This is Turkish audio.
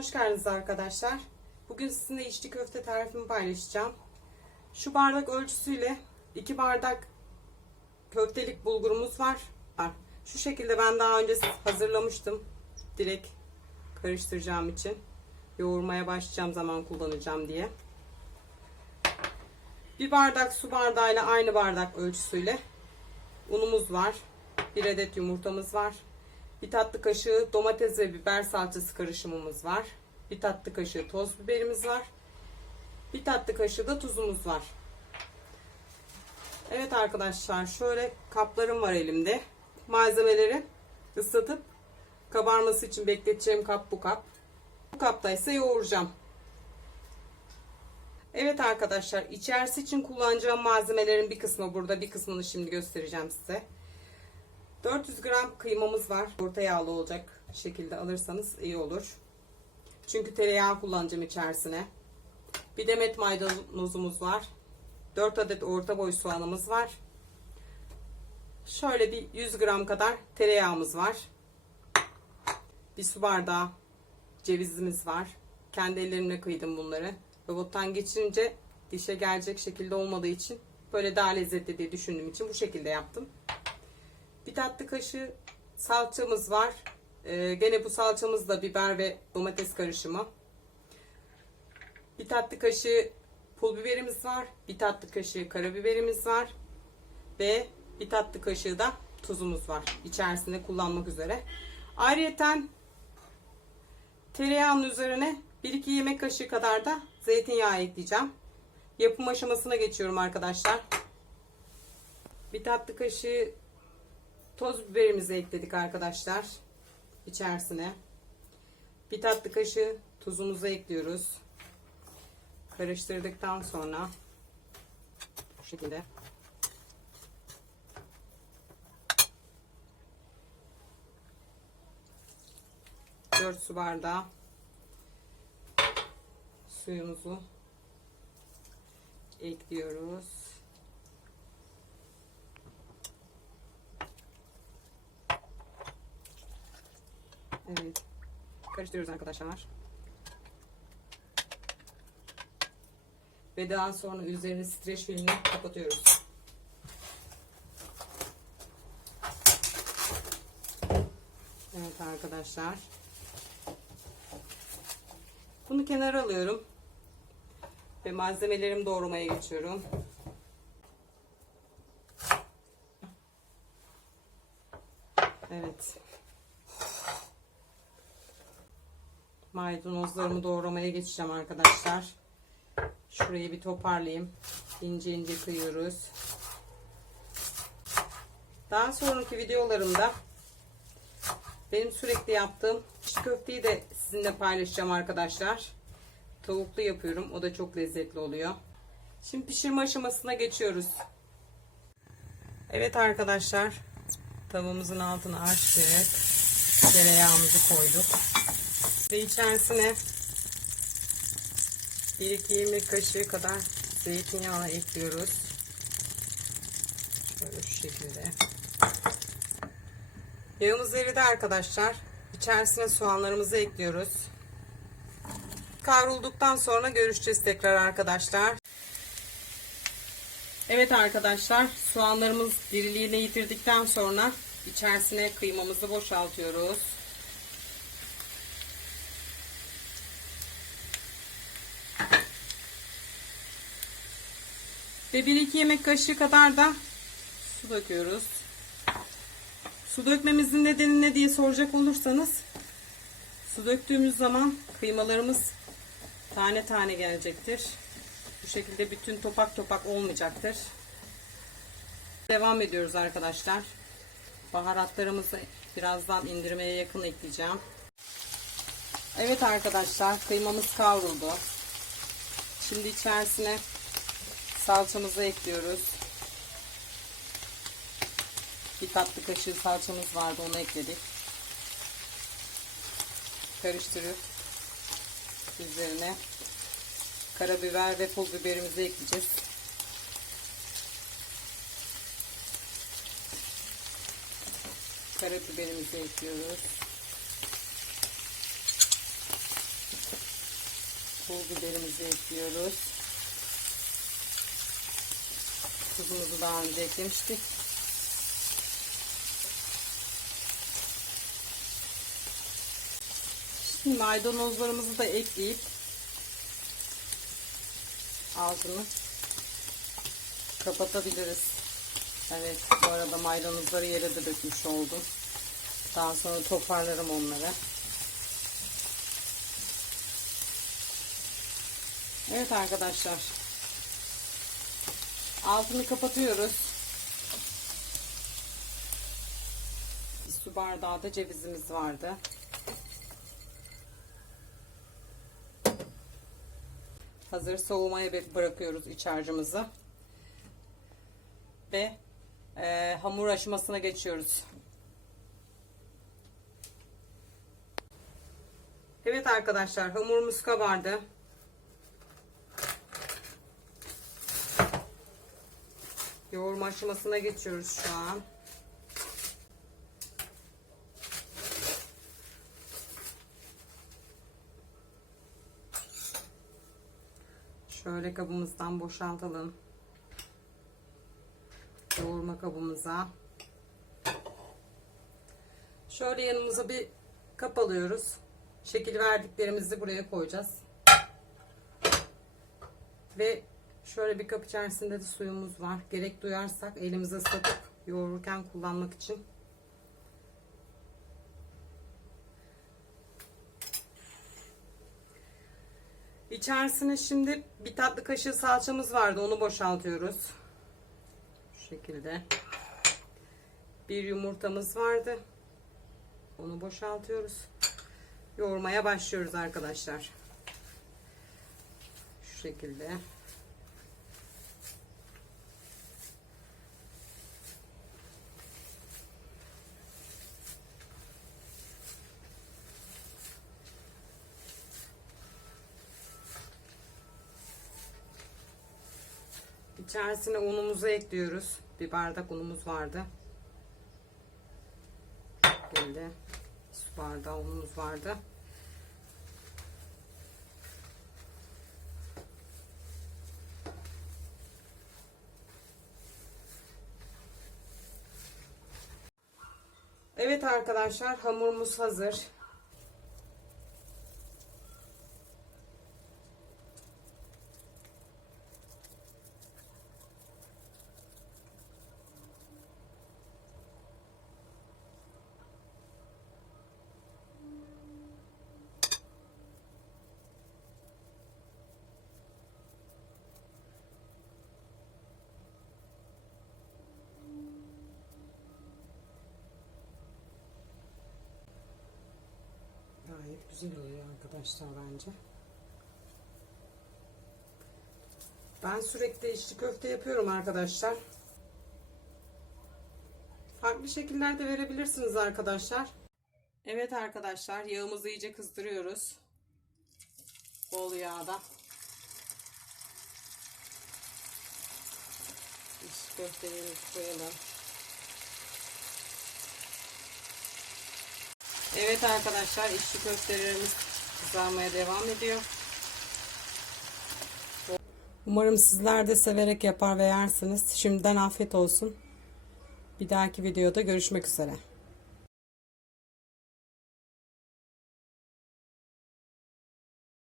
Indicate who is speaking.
Speaker 1: hoş geldiniz arkadaşlar. Bugün sizinle içli köfte tarifimi paylaşacağım. Şu bardak ölçüsüyle 2 bardak köftelik bulgurumuz var. Şu şekilde ben daha önce hazırlamıştım. Direkt karıştıracağım için. Yoğurmaya başlayacağım zaman kullanacağım diye. Bir bardak su bardağıyla aynı bardak ölçüsüyle unumuz var. Bir adet yumurtamız var. Bir tatlı kaşığı domates ve biber salçası karışımımız var. Bir tatlı kaşığı toz biberimiz var. Bir tatlı kaşığı da tuzumuz var. Evet arkadaşlar şöyle kaplarım var elimde. Malzemeleri ıslatıp kabarması için bekleteceğim kap bu kap. Bu kapta ise yoğuracağım. Evet arkadaşlar içerisi için kullanacağım malzemelerin bir kısmı burada bir kısmını şimdi göstereceğim size. 400 gram kıymamız var. Orta yağlı olacak şekilde alırsanız iyi olur. Çünkü tereyağı kullanacağım içerisine. Bir demet maydanozumuz var. 4 adet orta boy soğanımız var. Şöyle bir 100 gram kadar tereyağımız var. Bir su bardağı cevizimiz var. Kendi ellerimle kıydım bunları. Robottan geçirince dişe gelecek şekilde olmadığı için böyle daha lezzetli diye düşündüğüm için bu şekilde yaptım. Bir tatlı kaşığı salçamız var. Ee, gene bu salçamız da biber ve domates karışımı. Bir tatlı kaşığı pul biberimiz var. Bir tatlı kaşığı karabiberimiz var. Ve bir tatlı kaşığı da tuzumuz var. İçerisinde kullanmak üzere. Ayrıyeten tereyağının üzerine 1-2 yemek kaşığı kadar da zeytinyağı ekleyeceğim. Yapım aşamasına geçiyorum arkadaşlar. Bir tatlı kaşığı toz biberimizi ekledik arkadaşlar. içerisine. Bir tatlı kaşığı tuzumuzu ekliyoruz. Karıştırdıktan sonra bu şekilde dört su bardağı suyumuzu ekliyoruz. Evet. Karıştırıyoruz arkadaşlar. Ve daha sonra üzerine streç filmini kapatıyoruz. Evet arkadaşlar. Bunu kenara alıyorum. Ve malzemelerimi doğramaya geçiyorum. Evet. Maydanozlarımı doğramaya geçeceğim arkadaşlar. Şurayı bir toparlayayım. İnce ince kıyıyoruz. Daha sonraki videolarımda benim sürekli yaptığım içli köfteyi de sizinle paylaşacağım arkadaşlar. Tavuklu yapıyorum. O da çok lezzetli oluyor. Şimdi pişirme aşamasına geçiyoruz. Evet arkadaşlar. Tavamızın altını açtık. Tereyağımızı koyduk. Ve içerisine 1-2 yemek kaşığı kadar zeytinyağı ekliyoruz. Şöyle şu şekilde. Yağımız eridi arkadaşlar. İçerisine soğanlarımızı ekliyoruz. Kavrulduktan sonra görüşeceğiz tekrar arkadaşlar. Evet arkadaşlar soğanlarımız diriliğini yitirdikten sonra içerisine kıymamızı boşaltıyoruz. Ve 1-2 yemek kaşığı kadar da su döküyoruz. Su dökmemizin nedeni ne diye soracak olursanız su döktüğümüz zaman kıymalarımız tane tane gelecektir. Bu şekilde bütün topak topak olmayacaktır. Devam ediyoruz arkadaşlar. Baharatlarımızı birazdan indirmeye yakın ekleyeceğim. Evet arkadaşlar kıymamız kavruldu. Şimdi içerisine salçamızı ekliyoruz. Bir tatlı kaşığı salçamız vardı onu ekledik. Karıştırıp üzerine karabiber ve pul biberimizi ekleyeceğiz. Karabiberimizi ekliyoruz. Pul biberimizi ekliyoruz. Tuzumuzu daha önce eklemiştik. Şimdi maydanozlarımızı da ekleyip altını kapatabiliriz. Evet bu arada maydanozları yere de dökmüş oldum. Daha sonra toparlarım onları. Evet arkadaşlar. Altını kapatıyoruz. Bir su bardağı da cevizimiz vardı. Hazır soğumaya bırakıyoruz iç harcımızı. Ve e, hamur aşamasına geçiyoruz. Evet arkadaşlar hamurumuz kabardı. Yoğurma aşamasına geçiyoruz şu an. Şöyle kabımızdan boşaltalım. Yoğurma kabımıza. Şöyle yanımıza bir kap alıyoruz. Şekil verdiklerimizi buraya koyacağız. Ve şöyle bir kap içerisinde de suyumuz var. Gerek duyarsak elimize ıslatıp yoğururken kullanmak için. İçerisine şimdi bir tatlı kaşığı salçamız vardı. Onu boşaltıyoruz. Şu şekilde. Bir yumurtamız vardı. Onu boşaltıyoruz. Yoğurmaya başlıyoruz arkadaşlar. Şu şekilde. İçerisine unumuzu ekliyoruz. Bir bardak unumuz vardı. Böyle su bardağı unumuz vardı. Evet arkadaşlar hamurumuz hazır. Güzel oluyor arkadaşlar bence. Ben sürekli içli köfte yapıyorum arkadaşlar. Farklı şekillerde verebilirsiniz arkadaşlar. Evet arkadaşlar yağımızı iyice kızdırıyoruz. Bol yağda. İçli köftelerimizi koyalım. Evet arkadaşlar içli köftelerimiz kızarmaya devam ediyor. Umarım sizler de severek yapar ve yersiniz. Şimdiden afiyet olsun. Bir dahaki videoda görüşmek üzere.